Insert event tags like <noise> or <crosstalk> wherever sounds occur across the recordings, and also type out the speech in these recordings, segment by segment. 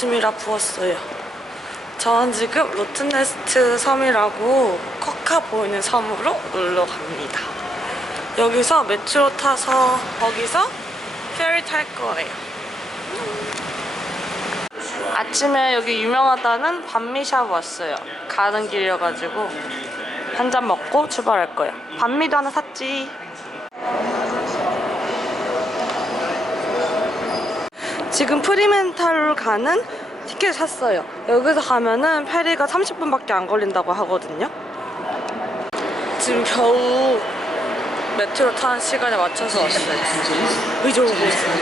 아침이라 부었어요. 저는 지금 로트네스트 섬이라고 커카 보이는 섬으로 놀러 갑니다. 여기서 메트로 타서 거기서 페리 탈 거예요. 아침에 여기 유명하다는 반미샵 왔어요. 가는 길이어가지고 한 잔 먹고 출발할 거예요. 반미도 하나 샀지. 지금 프리멘탈로 가는 티켓 샀어요. 여기서 가면은 페리가 30분밖에 안 걸린다고 하거든요. 지금 겨우 메트로 타는 시간에 맞춰서 왔어요. 의자 오고 있어요.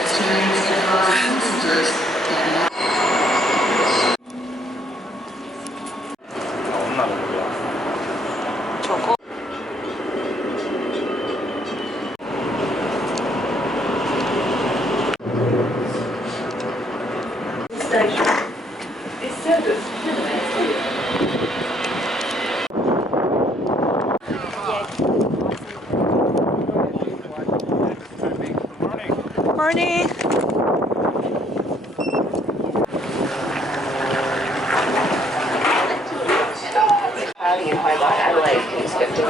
없나 보다. 저거 morning.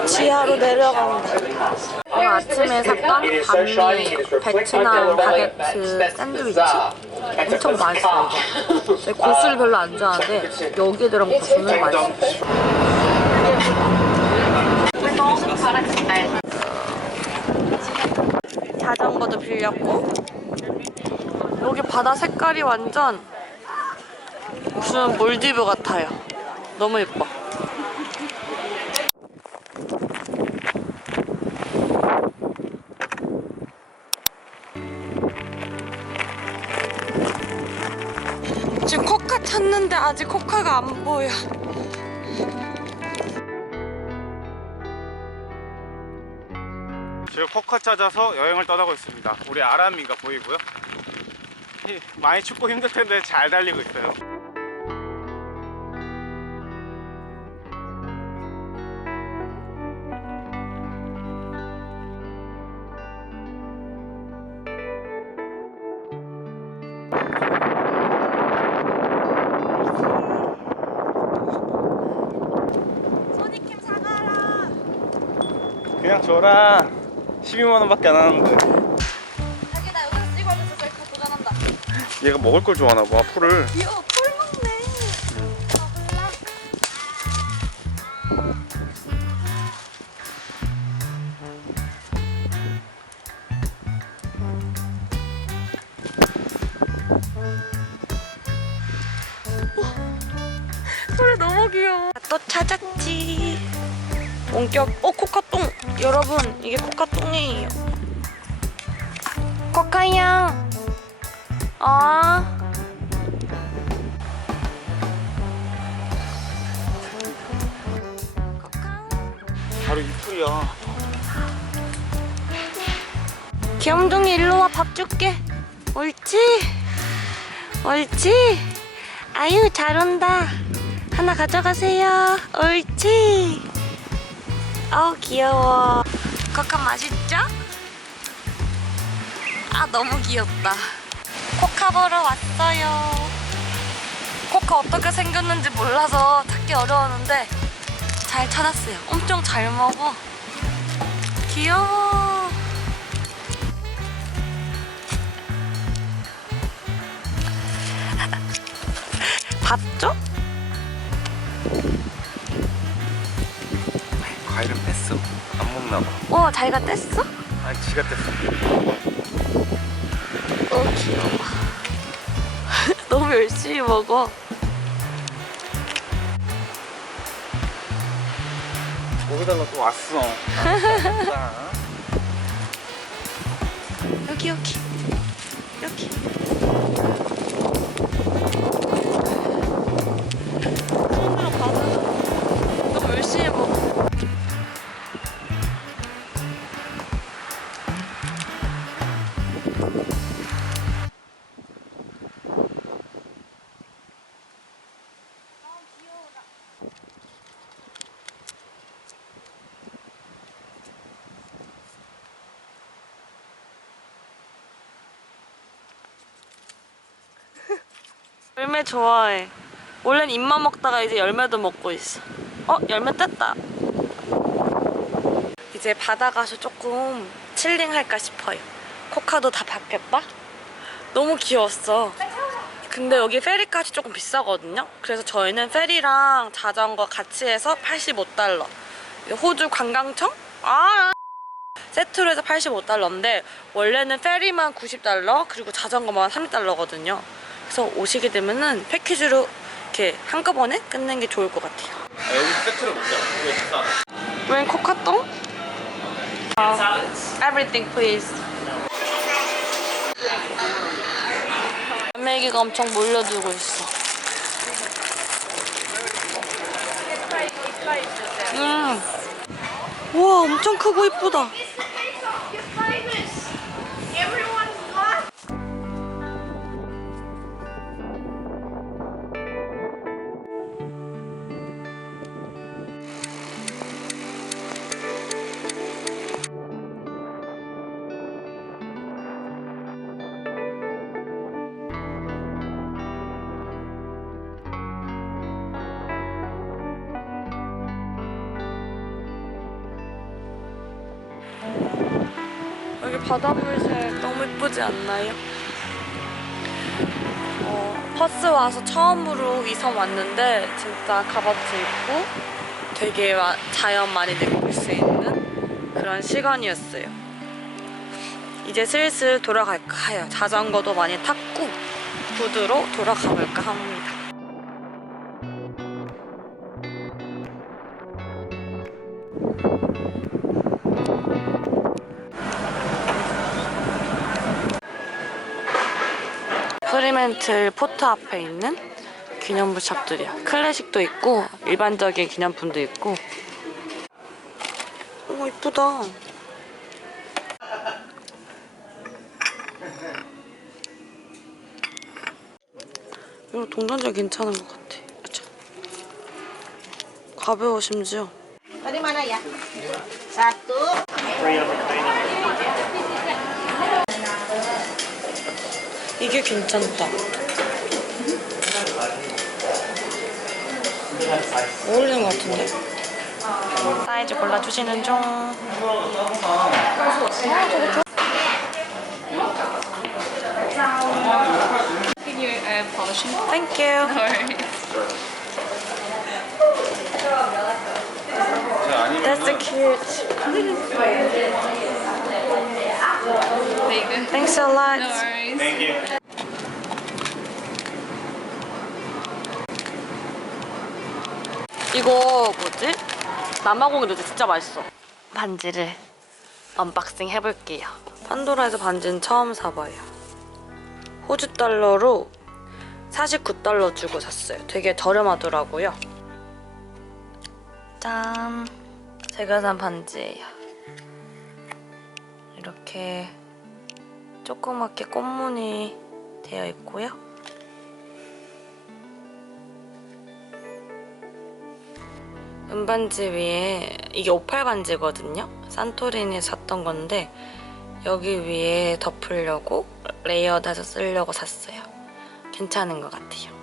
지하로 내려간다. 오늘 아침에 샀던 반미 베트남 바게트 샌드위치 엄청 맛있어요 근데 고수를 별로 안 좋아하는데 여기에 들어간 고수는 맛있어요 자전거도 빌렸고 여기 바다 색깔이 완전 무슨 몰디브 같아요 너무 예뻐 지금 코카 찾는데 아직 코카가 안 보여. 코카 찾아서 여행을 떠나고 있습니다. 우리 아람이가 보이고요. 이, 많이 춥고 힘들 텐데 잘 달리고 있어요. 그냥 줘라. 12만 원밖에 안 하는데. 자기 나 여기서 찍어면서 셀카 도전한다. 얘가 먹을 걸 좋아하나 봐. 풀을. 귀여워, 털 먹네. 털 너무 귀여워. 또 찾았지. 원격, 어, 코카똥. 여러분, 이게 코카 똥이에요. 코카양. 아. 바로 이 풀이야. 귀염둥이 일로 와 밥 줄게 옳지 옳지 아유 잘 온다 하나 가져가세요 옳지 아우 귀여워. 코카 맛있죠? 아 너무 귀엽다. 코카 보러 왔어요. 코카 어떻게 생겼는지 몰라서 찾기 어려웠는데 잘 찾았어요. 엄청 잘 먹어. 귀여워. <laughs> 밥 줘? 뺐어. 안 먹나 봐. 어, 자기가 뗐어? 아, 지가 뗐어. 어, 귀여워. <laughs> 너무 열심히 먹어. 거기다가 또 왔어. <laughs> 여기, 여기. 여기. <laughs> 열매 좋아해 원래는 입만 먹다가 이제 열매도 먹고 있어 어? 열매 뗐다 이제 바다 가서 조금 칠링 할까 싶어요 코카도 다 바뀌었다? 너무 귀여웠어 근데 여기 페리까지 조금 비싸거든요. 그래서 저희는 페리랑 자전거 같이 해서 85달러. 호주 관광청? 아! <laughs> 세트로 해서 85달러인데 원래는 페리만 90달러 그리고 자전거만 30달러거든요. 그래서 오시게 되면은 패키지로 이렇게 한꺼번에 끝내는 게 좋을 것 같아요. 아, 여기 세트로 먹자. 이거 식사. 웬 코카똥? 아, everything please. 메기가 엄청 몰려들고 있어. 음. 우와, 엄청 크고 이쁘다. 바닷물색 너무 이쁘지 않나요? 어, 퍼스 와서 처음으로 이 섬 왔는데 진짜 값어치 있고 되게 와- 자연 많이 느낄 수 있는 그런 시간이었어요. 이제 슬슬 돌아갈까 해요. 자전거도 많이 탔고 보드로 돌아가 볼까 합니다. 프리멘틀 포트 앞에 있는 기념품 샵들이야. 클래식도 있고 일반적인 기념품도 있고. 오 이쁘다. 이거 동전제 괜찮은 것 같아. 아차. 가벼워 심지어. Ya? Satu. 이게 괜찮다. 어울리는 것 같은데? 사이즈 골라주시는 중. Uh, you. That's so cute. Thanks a lot. Thank you. 이거 뭐지? 남아공이 노제 진짜 맛있어. 반지를 언박싱 해볼게요. 판도라에서 반지는 처음 사봐요. 호주 달러로 49달러 주고 샀어요. 되게 저렴하더라고요. 짠. 제가 산 반지예요. 이렇게 조그맣게 꽃무늬 되어 있고요. 은반지 위에 이게 오팔 반지거든요. 산토리니 샀던 건데 여기 위에 덮으려고 레이어드해서 쓰려고 샀어요. 괜찮은 것 같아요.